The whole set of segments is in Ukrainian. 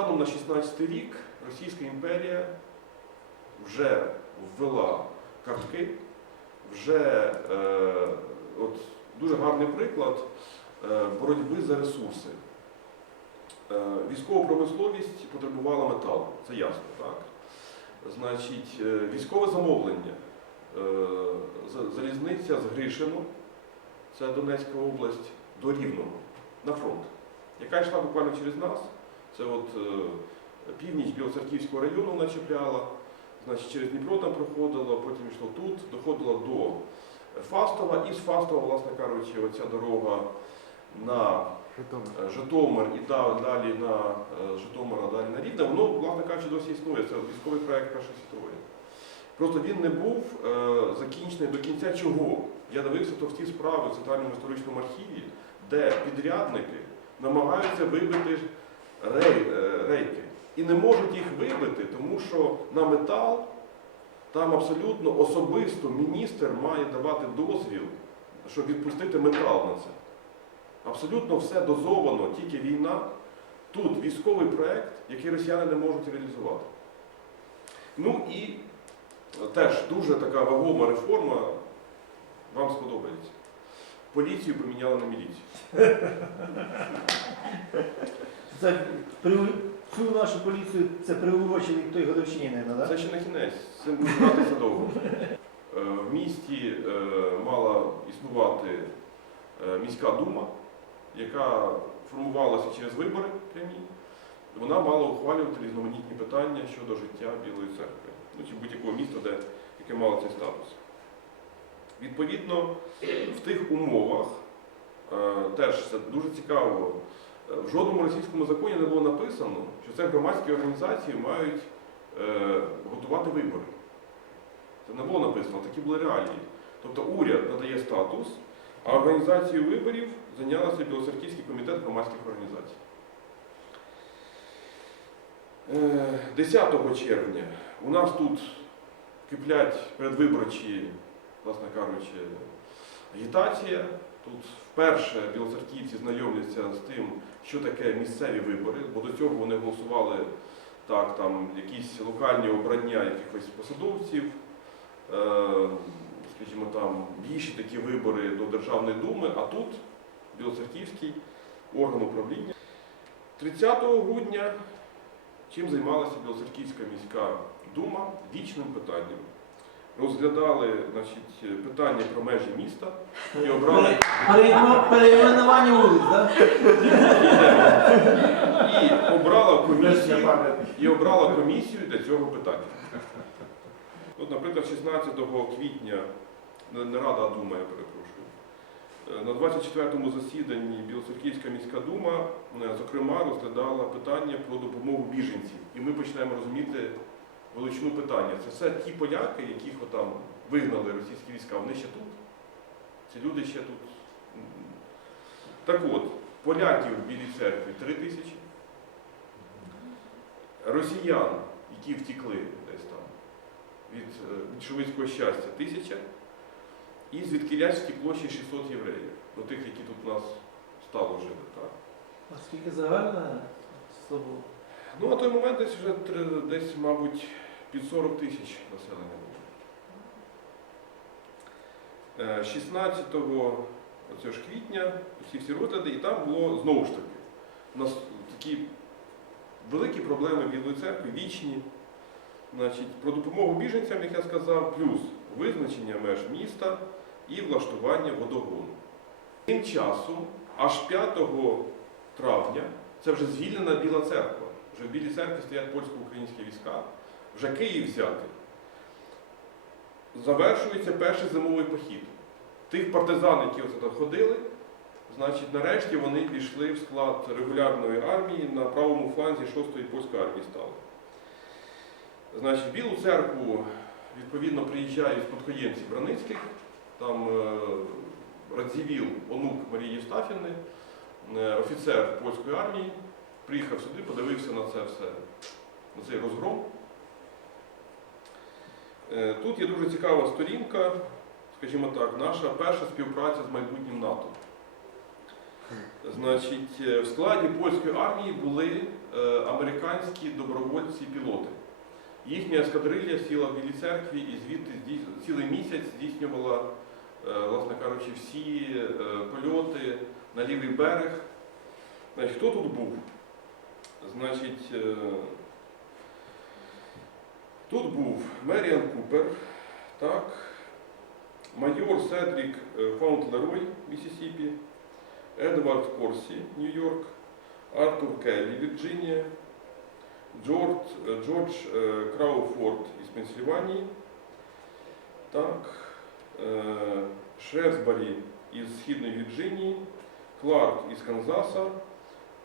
станом на 16 рік Російська імперія вже ввела картки, вже е, от, дуже гарний приклад е, боротьби за ресурси. Е, військова промисловість потребувала металу, це ясно, так? Значить, е, військове замовлення. Е, залізниця з Гришину, це Донецька область, до Рівного на фронт, яка йшла буквально через нас. Це от е, північ Білоцерківського району вона чіпляла, значить, через Дніпро там проходила, потім йшло тут, доходила до Фастова, і з Фастова, власне кажучи, оця дорога на е, Житомир і далі на е, Житомира, далі на Рівне, воно, власне кажучи, досі існує. Це військовий проєкт Першої світової. Просто він не був закінчений до кінця чого. Я дивився товсті справи в Центральному історичному архіві, де підрядники намагаються вибити рей, е, рейки. І не можуть їх вибити, тому що на метал там абсолютно особисто міністр має давати дозвіл, щоб відпустити метал на це. Абсолютно все дозовано, тільки війна. Тут військовий проєкт, який росіяни не можуть реалізувати. Ну і теж дуже така вагома реформа, вам сподобається. Поліцію поміняли на міліцію. Це при, цю нашу поліцію це приурочили к той годовщині, не Це ще не кінець, з цим буде гратися довго. Е, В місті е, мала існувати е, міська дума, яка формувалася через вибори прямі. Вона мала ухвалювати різноманітні питання щодо життя Білої церкви, ну чи будь-якого міста, де, яке мало цей статус. Відповідно, в тих умовах теж це дуже цікаво. Е, В жодному російському законі не було написано, що це громадські організації мають е, готувати вибори. Це не було написано, такі були реалії. Тобто уряд надає статус, а організацією виборів зайнялася Білоцерківський комітет громадських організацій. Е, 10 червня у нас тут киплять передвиборчі, власне кажучи, агітація. Тут вперше білоцерківці знайомляться з тим, що таке місцеві вибори, бо до цього вони голосували так, там якісь локальні обрання якихось посадовців, е, скажімо там, більші такі вибори до Державної думи, а тут Білоцерківський орган управління. 30 грудня чим займалася Білоцерківська міська дума вічним питанням. Розглядали значить, питання про межі міста і обрали Перейменування вулиць, так? і обрала комісію і обрала комісію для цього питання. От, наприклад, 16 квітня не Рада, а Дума, я перепрошую. е, На 24-му засіданні Білоцерківська міська дума, е, зокрема, розглядала питання про допомогу біженців. І ми починаємо розуміти величину питання. Це все ті поляки, яких отам вигнали російські війська, вони ще тут. Ці люди ще тут. Так от, поляків в Білій церкві 3 тисячі росіян, які втікли десь там від е, більшовицького щастя, тисяча, і звідкилясь втекло ще 600 євреїв, до тих, які тут у нас стало жити. Так? А скільки загальне число було? Ну, на той момент десь вже десь, мабуть, під 40 тисяч населення було. Е, 16 оцього ж квітня ці всі розгляди, і там було знову ж таки у нас такі великі проблеми Білої церкви, вічні. Значить, про допомогу біженцям, як я сказав, плюс визначення меж міста і влаштування водогону. Тим часом, аж 5 травня, це вже звільнена Біла церква. Вже в Білій церкві стоять польсько-українські війська, вже Київ взятий. Завершується перший зимовий похід. Тих партизан, які оце там ходили, значить, нарешті вони пішли в склад регулярної армії на правому фланзі 6-ї польської армії стали. Значить, в Білу церкву відповідно приїжджають спадкоємці Браницьких, там е, Радзівіл, онук Марії Євстафівни, е, офіцер польської армії, приїхав сюди, подивився на це все, на цей розгром. Е, Тут є дуже цікава сторінка, скажімо так, наша перша співпраця з майбутнім НАТО. Значить, е, в складі польської армії були е, американські добровольці-пілоти. Їхня ескадрилья сіла в Білій церкві і звідти цілий місяць здійснювала, власне кажучи, всі польоти на лівий берег. Значить, хто тут був? Значить, е, тут був Меріан Купер, так, майор Седрік е, Фаунтлерой, Міссісіпі, Едвард Корсі, Нью-Йорк, Артур Келлі, Вірджинія, Джордж, е, Джордж Крауфорд із Пенсільванії, так, е, із Східної Вірджинії, Кларк із Канзаса,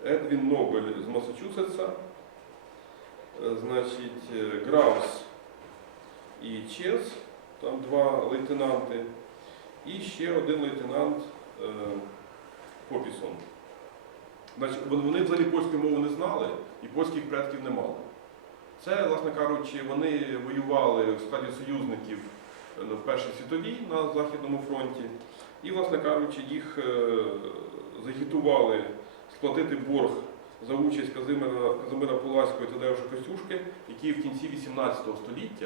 Едвін Нобель з Масачусетса, е, значить, е, Граус і Чес, там два лейтенанти, і ще один лейтенант е, Попісон. Значить, вони взагалі польської мови не знали і польських предків не мали. Це, власне кажучи, вони воювали в складі союзників е, в Першій світовій на Західному фронті. І, власне кажучи, їх е, загітували сплатити борг за участь Казимира, Казимира Пуласького і Тадеуша Костюшки, які в кінці 18 століття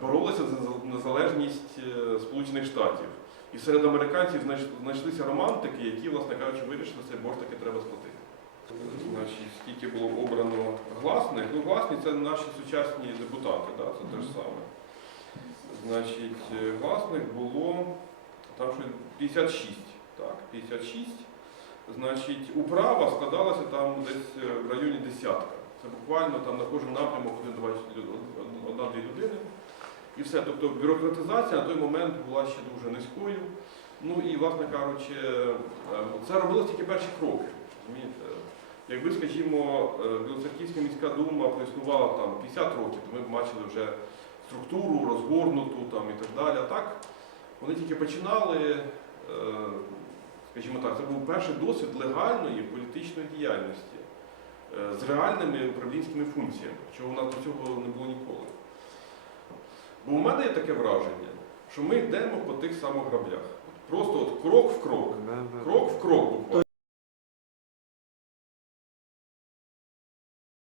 боролися за незалежність е, Сполучених Штатів. І серед американців знайшлися романтики, які, власне кажучи, вирішили, цей борг таки треба сплатити. Значить, скільки було обрано гласних. Ну, гласні це наші сучасні депутати, да, це те ж саме. Значить, е, гласних було там що 56. Так, 56. Значить, управа складалася там десь е, в районі десятка. Це буквально там на кожен напрямок одна-дві людини. І все. Тобто бюрократизація на той момент була ще дуже низькою. Ну і, власне кажучи, е, це робилось тільки перші кроки. розумієте. Якби, скажімо, е, Білоцерківська міська дума проіснувала там 50 років, то ми б бачили вже структуру розгорнуту там, і так далі. А так вони тільки починали, скажімо так, це був перший досвід легальної політичної діяльності е, з реальними управлінськими функціями, чого у нас до цього не було ніколи. Бо у мене є таке враження, що ми йдемо по тих самих граблях. Просто от крок в крок, крок в крок буквально.